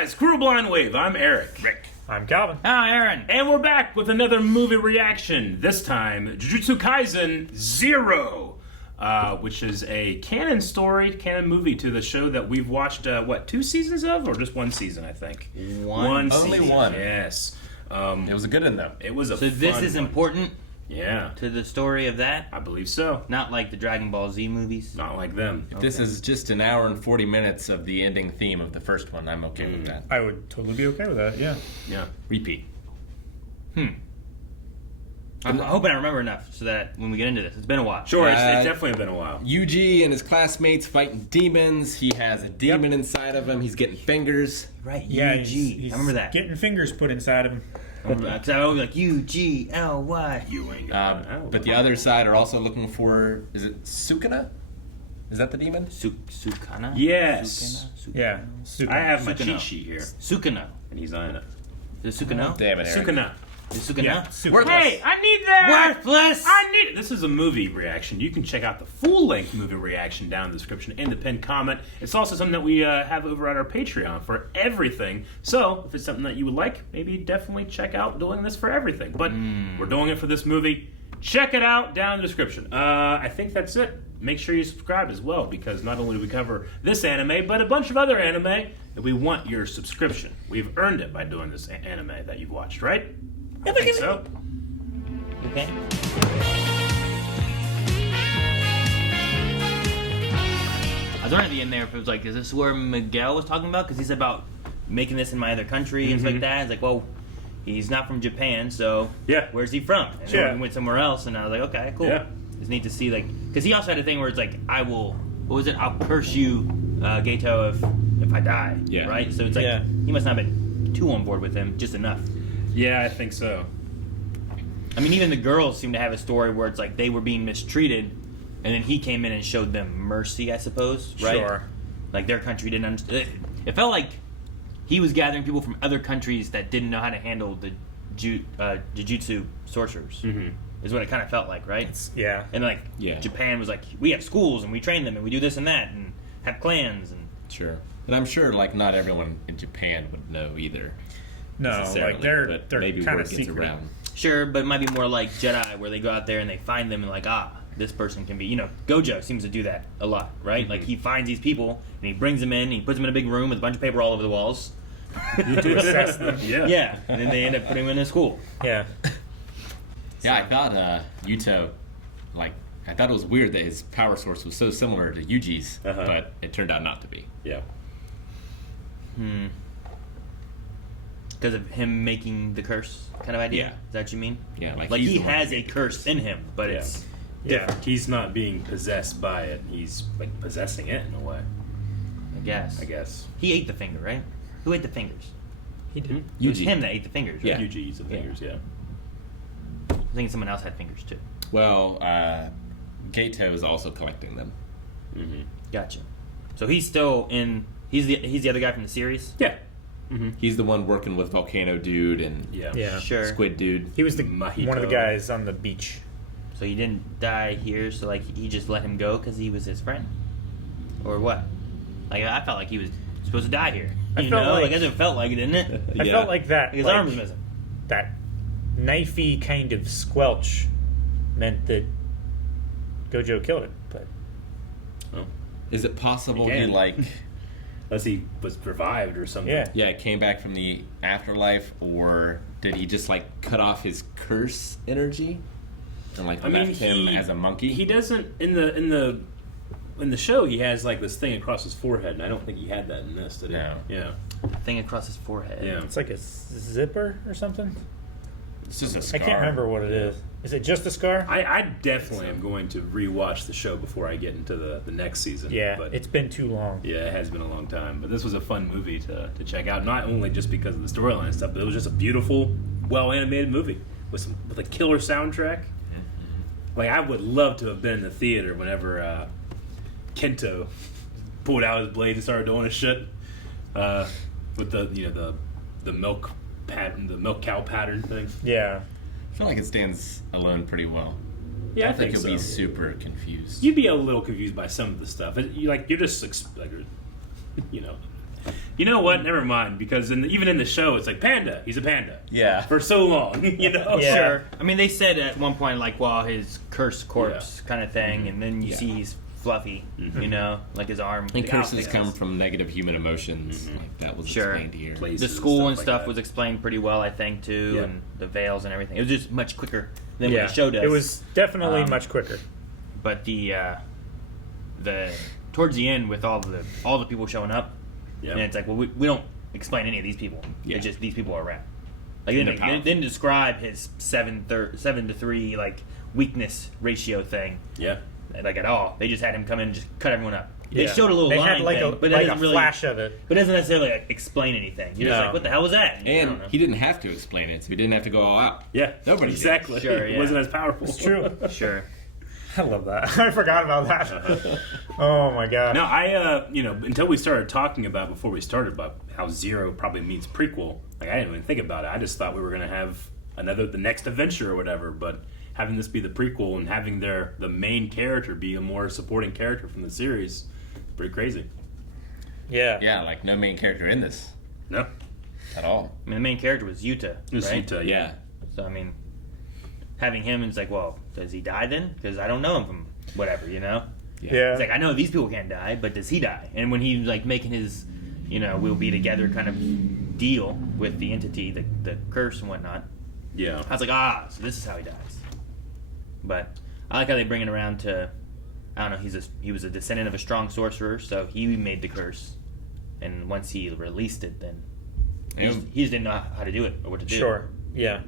guys? Crew Blind Wave. I'm Eric. Rick. I'm Calvin. Aaron. And we're back with another movie reaction. This time, Jujutsu Kaisen 0, which is a canon movie to the show that we've watched, 2 seasons of? Or just 1 season, I think? One season. Only one. Yes. It was a good one, though. It was a So this fun is one. important Yeah. to the story of that? I believe so. Not like the Dragon Ball Z movies? Not like them. If this is just an hour and 40 minutes of the ending theme of the first one, I'm okay with that. I would totally be okay with that, yeah. Yeah. Repeat. I'm hoping I remember enough so that when we get into this, it's been a while. Sure, it's definitely been a while. Yuji and his classmates fighting demons. He has a demon inside of him. He's getting fingers. Right, Yeah, UG. I remember that. Getting fingers put inside of him. Because I always like UGLY. You ain't got But the other side are also looking for, is it Sukuna? Is that the demon? Sukuna? Yes. Sukuna? Yeah. I have my Sukuna. cheat sheet here, Sukuna. and he's on it. Is it Sukuna? Damn it, Eric. Sukuna. Is it Sukuna? Yeah. Super. Hey, I need that! Worthless! I need it! This is a movie reaction. You can check out the full-length movie reaction down in the description in the pinned comment. It's also something that we have over at our Patreon for everything. So, if it's something that you would like, maybe definitely check out doing this for everything. But we're doing it for this movie. Check it out down in the description. I think that's it. Make sure you subscribe as well, because not only do we cover this anime, but a bunch of other anime, and we want your subscription. We've earned it by doing this anime that you've watched, right? I think so. Okay. I was wondering at the end there if it was like, is this where Miguel was talking about? Because he said about making this in my other country and stuff like that. It's like, well, he's not from Japan, so Yeah. where's he from? And then we went somewhere else, and I was like, okay, cool. Yeah. It's neat to see, like, because he also had a thing where it's like, I will, what was it? I'll curse you, Geto, if I die. Yeah. Right? So it's like, he must not have been too on board with him, just enough. Yeah, I think so. I mean, even the girls seem to have a story where it's like they were being mistreated, and then he came in and showed them mercy, I suppose, right? Sure. Like their country didn't understand. It felt like he was gathering people from other countries that didn't know how to handle the jujutsu sorcerers. Is what it kind of felt like, right? Yeah. And like Yeah. Japan was like, we have schools and we train them and we do this and that and have clans and Sure. And I'm sure, like, not everyone in Japan would know either. No, necessarily, like but they're maybe kind word of gets secret. around. sure, but it might be more like Jedi, where they go out there and they find them and like, this person can be, Gojo seems to do that a lot, right? Like he finds these people and he brings them in and he puts them in a big room with a bunch of paper all over the walls. To assess them. Yeah. Yeah, and then they end up putting them in a school. Yeah. Yeah, I thought Yuto, I thought it was weird that his power source was so similar to Yuji's, but it turned out not to be. Yeah. Because of him making the curse kind of idea? Yeah. Is that what you mean? Yeah, Like he's he the one has who a made the curse in him, but Yeah. it's Yeah. He's not being possessed by it. He's like possessing it in a way, I guess. I guess. He ate the finger, right? Who ate the fingers? He did. It was Yuji. him that ate the fingers, right? Yeah. Yuji eats the fingers, yeah. I think someone else had fingers too. Well, Geto is also collecting them. Gotcha. So he's still in. He's the other guy from the series. Yeah. He's the one working with Volcano Dude and Yeah. Yeah. Sure. Squid Dude. He was the Mahito. one of the guys on the beach. So he didn't die here. So like he just let him go because he was his friend, or what? Like I felt like he was supposed to die here. I You felt know, like- it felt like it, didn't it? I Yeah. felt like that. His like, arm was missing. That knifey kind of squelch meant that Gojo killed it. But Is it possible he, Again. like, Unless he was revived or something. yeah. came back from the afterlife, or did he just, like, cut off his curse energy and, like, left him as a monkey? He doesn't in the show. He has like this thing across his forehead, and I don't think he had that in this. Did he? No. Yeah. Thing across his forehead. Yeah. It's like a zipper or something. It's just a I scar. can't remember what it is. Is it just a scar? I definitely am going to rewatch the show before I get into the next season. Yeah, But it's been too long. yeah, it has been a long time. But this was a fun movie to check out. Not only just because of the storyline and stuff, but it was just a beautiful, well animated movie with a killer soundtrack. Like I would love to have been in the theater whenever Kento pulled out his blade and started doing his shit with the milk pattern, the milk cow pattern thing. Yeah. I feel like it stands alone pretty well. Yeah, I I think think you'll be so. super confused. You'd be a little confused by some of the stuff. You're just You know what? Never mind. Because even in the show, it's like Panda. He's a panda. Yeah. For so long, you know. Yeah. Sure. I mean, they said at one point, like, well, his cursed corpse kind of thing, and then you see he's fluffy, you know, like his arm. And the curses outfit. come from negative human emotions. Like that was Sure. explained here. Places The school and like stuff that. was explained pretty well, I think, too, Yeah. and the veils and everything. It was just much quicker than Yeah. what the show does. It was definitely Um, much quicker. But the towards the end with all the people showing up, Yeah. and it's like, well, we don't explain any of these people. Yeah. It's just these people are around. Like And they they're powerful. didn't describe his 7 to 3 like weakness ratio thing Yeah. like at all. They just had him come in and just cut everyone up. They Yeah. showed a little They line had like thing, a, but it like doesn't a really flash of it. but it doesn't necessarily like, explain anything. You're just No. like, what the hell was that? I don't And know. he didn't have to explain it, so he didn't have to go all out. Yeah. Nobody did. Exactly. Sure, It yeah. wasn't as powerful. It's true. Sure. I love that. I forgot about that. Oh my god. No, I until we started talking about before we started about how Zero probably means prequel. Like I didn't even think about it. I just thought we were gonna have the next adventure or whatever. But having this be the prequel and having the main character be a more supporting character from the series, pretty crazy. Yeah. Yeah, like no main character in this No, at all. I mean, the main character was Yuta, right? Yuta, Yeah. So I mean, having him, it's like, well, does he die then? Because I don't know him from whatever, you know. Yeah. It's like I know these people can't die, but does he die? And when he's like making his, we'll be together kind of deal with the entity, the curse and whatnot, Yeah. I was like, so this is how he dies. But I like how they bring it around to, I don't know, he was a descendant of a strong sorcerer, so he made the curse, and once he released it, then he just didn't know how to do it or what to do. Sure. Yeah.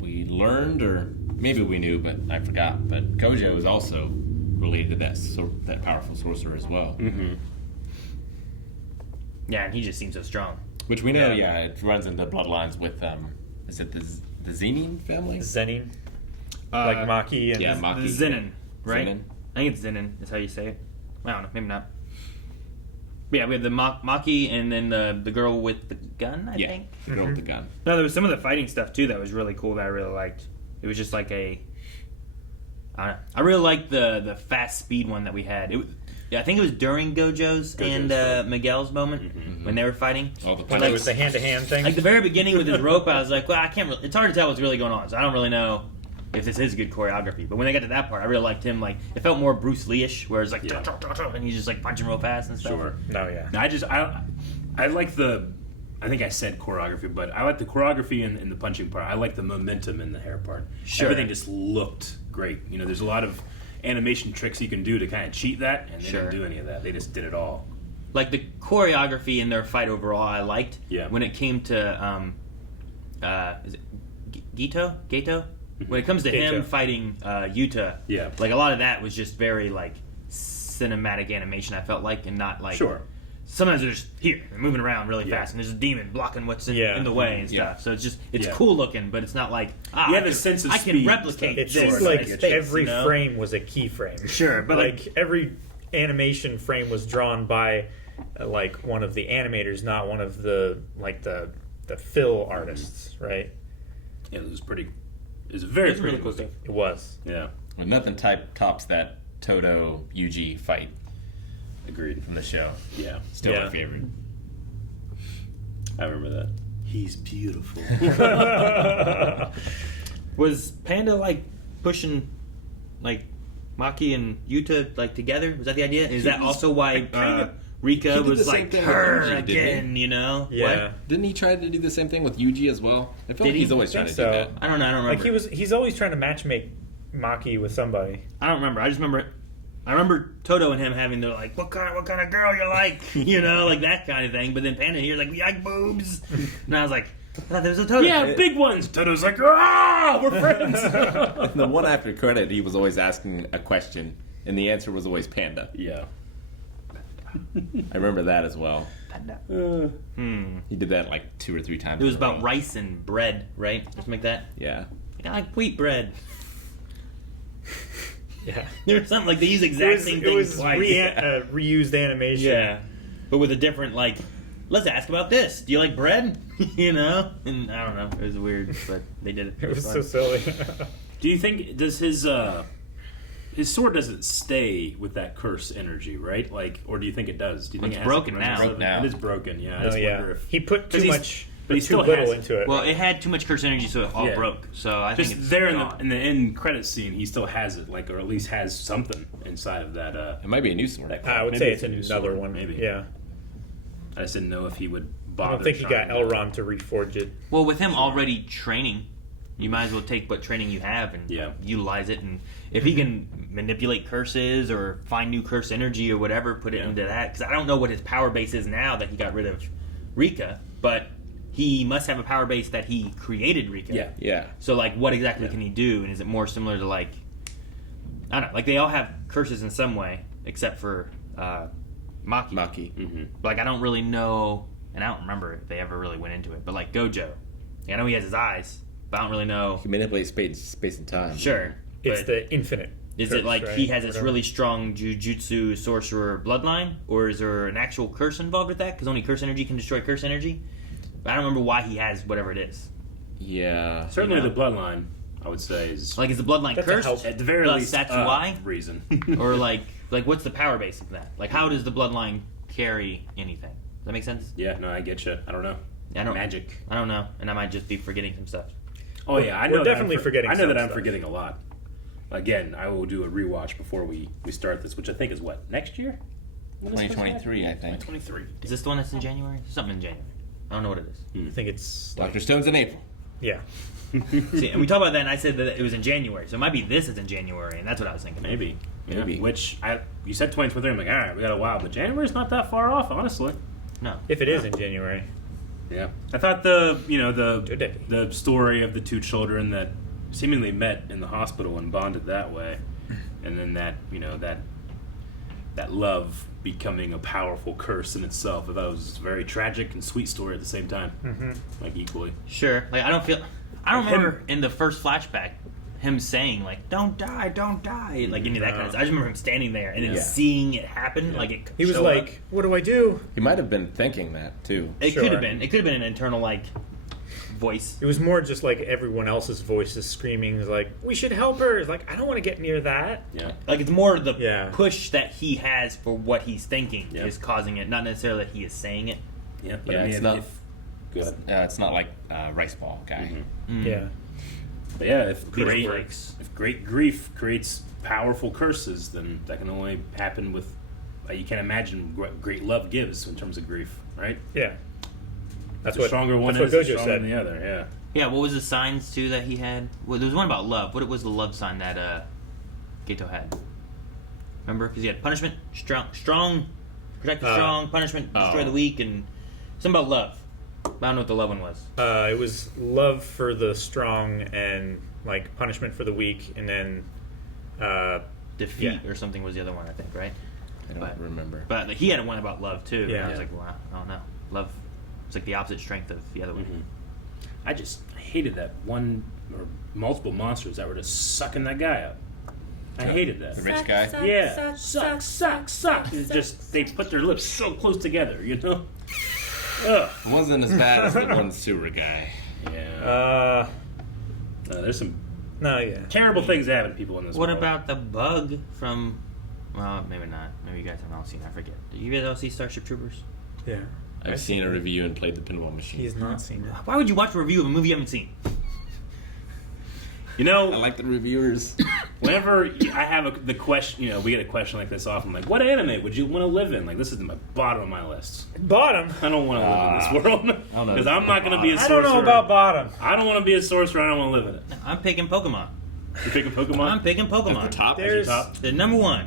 We learned, or maybe we knew, but I forgot. But Gojo is also related to that powerful sorcerer as well. Mm-hmm. Yeah, and he just seems so strong. Which we know, Yeah. it runs into bloodlines with, is it the Zenin family? Zenin. Like Maki and Yeah, The Maki. Zenin, right? Zenin. I think it's Zenin is how you say it. I don't know, maybe not. But yeah, we have the Maki and then the girl with the gun, I think. The girl with the gun. No, there was some of the fighting stuff too that was really cool that I really liked. It was just like I really liked the fast speed one that we had. I think it was during Gojo's and fight. Miguel's moment when they were fighting. All the when Like- it was the hand-to-hand thing. Like the very beginning with his rope, I was like, well, I can't really, it's hard to tell what's really going on, so I don't really know if this is good choreography. But when they got to that part, I really liked him. Like, it felt more Bruce Lee-ish, where it's like, Yeah. and he's just like punching real fast and stuff. Sure. No, yeah. I like I think I said choreography, but I like the choreography in the punching part. I like the momentum in the hair part. Sure. Everything just looked great. There's a lot of animation tricks you can do to kind of cheat that, and they Sure. didn't do any of that. They just did it all. Like the choreography in their fight overall, I liked. Yeah. When it came to, is it Geto? When it comes to him Geto. fighting Yuta, Yeah. like a lot of that was just very like cinematic animation. I felt like, and not like Sure. Sometimes they're just here, they're moving around really Yeah. fast, and there's a demon blocking what's in, Yeah. in the way and Yeah. stuff. So it's Yeah. cool looking, but it's not like You have a sense of I speed can and replicate stuff. It this. seemed Sure, like I get space, every you know? frame was a keyframe. Sure, but like every animation frame was drawn by like one of the animators, not one of the fill artists, right? Yeah, it was pretty. It was very it's really pretty cool stuff. It was. Yeah, But nothing tops that Toto Yuji fight agreed. from the show. Yeah, Still Yeah. my favorite. I remember that. He's beautiful. Was Panda like pushing like Maki and Yuta like together? Was that the idea? Is that also why Rika did was the same like thing with her Yuji, didn't he? again? You know? Yeah. What? Didn't he try to do the same thing with Yuji as well? I feel Did like he? he's always I trying think to do so. that. I don't know. I don't remember. Like he's always trying to matchmake Maki with somebody. I don't remember. I just remember. I remember Toto and him having their like, what kind of girl you like? You know, like that kind of thing. But then Panda here like, we like boobs. And I was like, I thought there was a Toto. Yeah, big ones. Toto's like, ah, we're friends. The one after credit, he was always asking a question, and the answer was always Panda. Yeah. I remember that as well. Panda. He did that like 2 or 3 times. It was in a about row. rice and bread, right? Something like that. Yeah. I like wheat bread. Yeah. There's something like they use the exact same It thing was twice. reused animation. Yeah, but with a different like. Let's ask about this. Do you like bread? You know, and I don't know. It was weird, but they did it. It was so fun. silly. Do you think does his his sword doesn't stay with that curse energy, right? Like, or do you think it does? Do you think It's it has broken something now. else? Broke now. It is broken. Yeah. I Oh just yeah, wonder if he put 'cause too he's- much, but he too still little has it. into it. Well, it had too much curse energy, so it all Yeah. broke. So I just think it's there gone. in the end credit scene, he still has it, like, or at least has something inside of that. It might be a new sword. that I would maybe say it's a new another sword, one. Maybe. Yeah, I just didn't know if he would I bother. don't think he got trying to- Elrond to reforge it. Well, with him already training, you might as well take what training you have and Yeah. utilize it. And if he can manipulate curses or find new curse energy or whatever, put it Yeah. into that. Because I don't know what his power base is now that he got rid of Rika, but he must have a power base that he created Rika. Yeah. Yeah. So, like, what exactly Yeah. can he do? And is it more similar to, like, I don't know, like, they all have curses in some way, except for Maki. Maki. Mm-hmm. Like, I don't really know, and I don't remember if they ever really went into it, but, like, Gojo. I know he has his eyes, but I don't really know. He manipulates space and time. Sure. It's but the infinite. is curse, it like right? he has this Whatever. really strong jujutsu sorcerer bloodline, or is there an actual curse involved with that? Because only curse energy can destroy curse energy. But I don't remember why he has whatever it is. Yeah. Certainly, You know? the bloodline, I would say, is Like, is the bloodline That's a cursed? help. at the very Thus, least that's why? reason. Or like what's the power base of that? Like, how does the bloodline carry anything? Does that make sense? Yeah, no, I get you. I don't know. I don't. Magic. I don't know, and I might just be forgetting some stuff. Oh yeah, I We're know. definitely that forgetting I know some that I'm stuff. forgetting a lot. Again, I will do a rewatch before we start this, which I think is what, next year? When is this supposed to 2023, I happen? think. 2023. Is this the one that's in January? Something in January. I don't know what it is. I think it's like, Dr. Stone's in April. yeah. See, and we talked about that, and I said that it was in January, so it might be this is in January, and that's what I was thinking. Maybe. Maybe. Yeah. Which you said 2023. I'm like, all right, we got a while, but January's not that far off, honestly. No. If it is in January, Yeah. I thought the Could it be? the story of the two children that seemingly met in the hospital and bonded that way, and then that that love becoming a powerful curse in itself. I thought it was a very tragic and sweet story at the same time, like equally. Sure. Like, I don't Him- remember in the first flashback him saying, like, don't die, like any of that kind of stuff. I just remember him standing there and then Yeah. seeing it happen. Yeah. Like, it he was show like, up. "What do I do?" He might have been thinking that, too. It Sure. could have been. It could have been an internal, like, voice. It was more just like everyone else's voices screaming, is like, "We should help her." It's like, I don't want to get near that. Yeah. Like, it's more the Yeah. push that he has for what he's thinking Yeah. is causing it, not necessarily that he is saying it. Yeah. But Yeah, I mean, it's not- good. It's not like Rice Ball guy. Mhm. Yeah. But yeah, if Peter great Flakes. if great grief creates powerful curses, then that can only happen with. You can't imagine what great love gives in terms of grief, right? Yeah. That's The what stronger one that's is, what the Gojo stronger said. than the other. Yeah. Yeah, what was the signs, too, that he had? Well, there was one about love. What was the love sign that Geto had? Remember? Because he had punishment, strong, protect the strong, punishment, destroy the weak, and something about love. I don't know what the love one was. It was love for the strong and like punishment for the weak, and then Defeat yeah. or something was the other one, I think, right? I don't But- remember. But like, he had one about love, too. And Yeah. I was like, wow, I don't know. Love, it's like the opposite strength of the other one. Mhm. I just hated that one or multiple monsters that were just sucking that guy up. I hated that. The rich guy? Yeah, suck. It's just they put their lips so close together, you know. Ugh. It wasn't as bad as the one sewer guy. Yeah. There's some no, yeah. terrible things that happen to people in this What world. about the bug from, well, maybe not. Maybe you guys haven't all seen it. I forget. Did you guys all see Starship Troopers? Yeah. I've seen a review and played the pinball machine. He's not seen it. Why would you watch a review of a movie you haven't seen? You know, I like the reviewers. whenever I have the question, we get a question like this often, like, what anime would you want to live in? Like, this is my bottom of my list. Bottom. I don't want to live in this world don't know. because I'm not going to be a I sorcerer. don't know about bottom. I don't want to be a sorcerer. I don't want to live in it. I'm picking Pokemon. You picking Pokemon? I'm picking At Pokemon. the top? There's- top? The number one.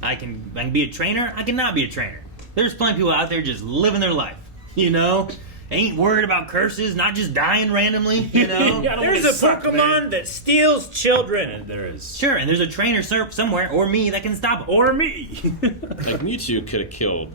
I can be a trainer. I cannot be a trainer. There's plenty of people out there just living their life. Ain't worried about curses, not just dying randomly. Yeah, I don't There's wanna a suck, Pokemon man. that steals children. And there is. Sure, and there's a trainer somewhere, or me, that can stop him. Or me. Like, Mewtwo could have killed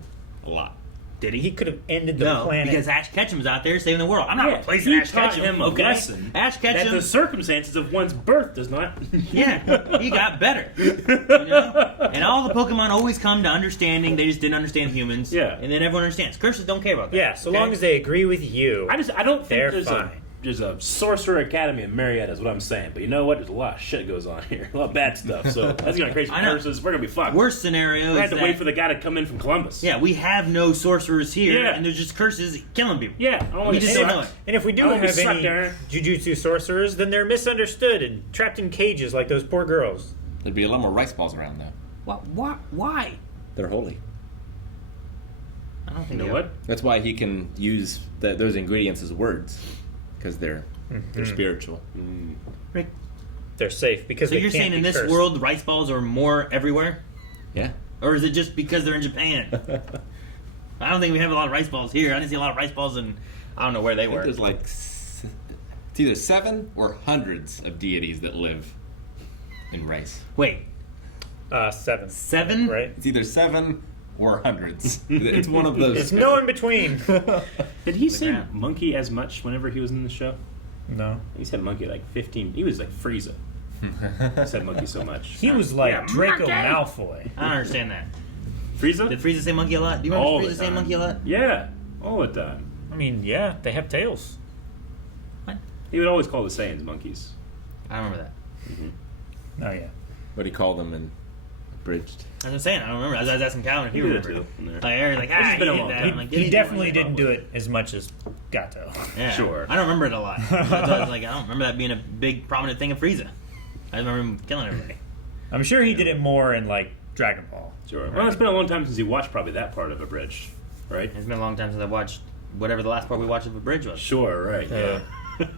a lot. Did He could have ended the No, planet. because Ash Ketchum's out there saving the world. I'm not Yeah, replacing he Ash taught Ketchum. him a Okay, lesson Ash that Ketchum. the circumstances of one's birth does not. Yeah, he got better. And all the Pokemon always come to understanding. They just didn't understand humans. Yeah. And then everyone understands. Curses don't care about that. yeah, so okay? long as they agree with you. I don't think They're there's fine. a sorcerer academy in Marietta, is what I'm saying. But you know what? There's a lot of shit goes on here, a lot of bad stuff. So that's gonna create some curses. We're gonna be fucked. Worst scenario We is have to that, wait for the guy to come in from Columbus. yeah, we have no sorcerers here, Yeah. and there's just curses killing people. Yeah. Oh, We just don't know it. And if we do Oh, we have suck, any Darren. jujutsu sorcerers, then they're misunderstood and trapped in cages like those poor girls. There'd be a lot more rice balls around though. Why? They're holy. I don't You think know they what? are. That's why he can use those ingredients as words, because they're spiritual. Rick, They're safe because so they you're can't saying in be this cursed. world, rice balls are more everywhere? Yeah. Or is it just because they're in Japan? I don't think we have a lot of rice balls here. I didn't see a lot of rice balls in, I don't know where they I think were. there's like it's either 7 or hundreds of deities that live in rice. Wait, 7. 7? Right? It's either 7 or hundreds. It's one of those. It's no in between. Did he say ground. monkey as much whenever he was in the show? No. He said monkey like 15. He was like Frieza. He said monkey so much. He was like Yeah, Draco monkey! Malfoy. I don't understand that. Frieza? Did Frieza say monkey a lot? Do you remember All the Frieza saying time. monkey a lot? Yeah, all the time. I mean, yeah, they have tails. What? He would always call the Saiyans monkeys. I don't remember that. Oh, yeah. What do you call them in abridged? That's what I'm saying. I don't remember. I was asking Calvin if he He did it remembered. too, in there. Like, Aaron's like, It's he been a did long that. time. I'm like, He did he? definitely didn't do it as much as Gato. Yeah. Sure. I don't remember it a lot. That's why I was like, I don't remember that being a big prominent thing in Frieza. I remember him killing everybody. I'm sure he did it more in, like, Dragon Ball. Sure. Well, it's been a long time since you watched probably that part of Abridged, right? It's been a long time since I watched whatever the last part we watched of a bridge was. Sure, right. Yeah.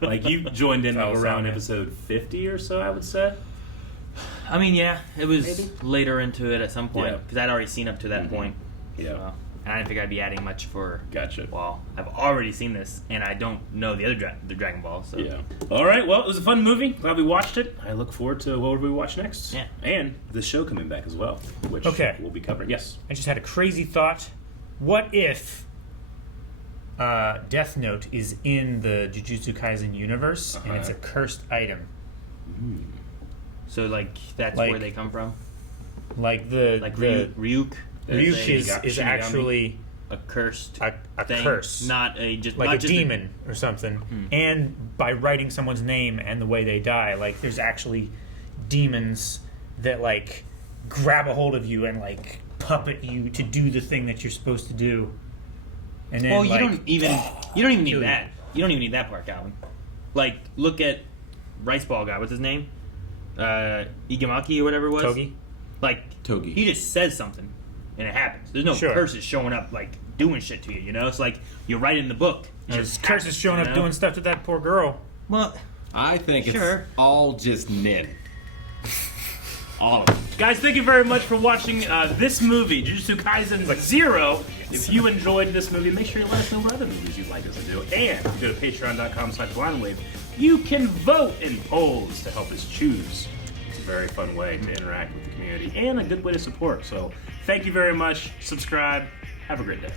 Like you joined in That was around on it. episode 50 or so, I would say. I mean, yeah, it was Maybe. later into it at some point Yeah. because I'd already seen up to that point. Yeah. And I didn't think I'd be adding much for. Gotcha. Well, I've already seen this, and I don't know the other the Dragon Ball. So Yeah. All right. Well, it was a fun movie. Glad we watched it. I look forward to what we watch next. Yeah. And the show coming back as well, which Okay. we'll be covering. Yes. I just had a crazy thought. What if Death Note is in the Jujutsu Kaisen universe and it's a cursed item? So like that's Like- where they come from. Like the Like the Ryuk Ryuk is Shinigami. actually a cursed a thing, curse. not a just like not a just demon or something. And by writing someone's name and the way they die, like there's actually demons that like grab a hold of you and like puppet you to do the thing that you're supposed to do. And then Well, you like, don't even need kill you. that. You don't even need that part, Calvin. Like, look at Rice Ball guy. What's his name? Igamaki or whatever it was. Togi? Like Togi. He just says something, and it happens. There's no Sure. curses showing up like doing shit to you. You know, it's like you write it in the book. and it There's just curses happens, showing you up know? doing stuff to that poor girl. Well, I think Sure. it's all just knit. All of it. Guys, thank you very much for watching this movie, Jujutsu Kaisen 0. If you enjoyed this movie, make sure you let us know what other movies you'd like us to do. And if you go to patreon.com/blindwave, you can vote in polls to help us choose. It's a very fun way to interact with the community and a good way to support. So thank you very much. Subscribe. Have a great day.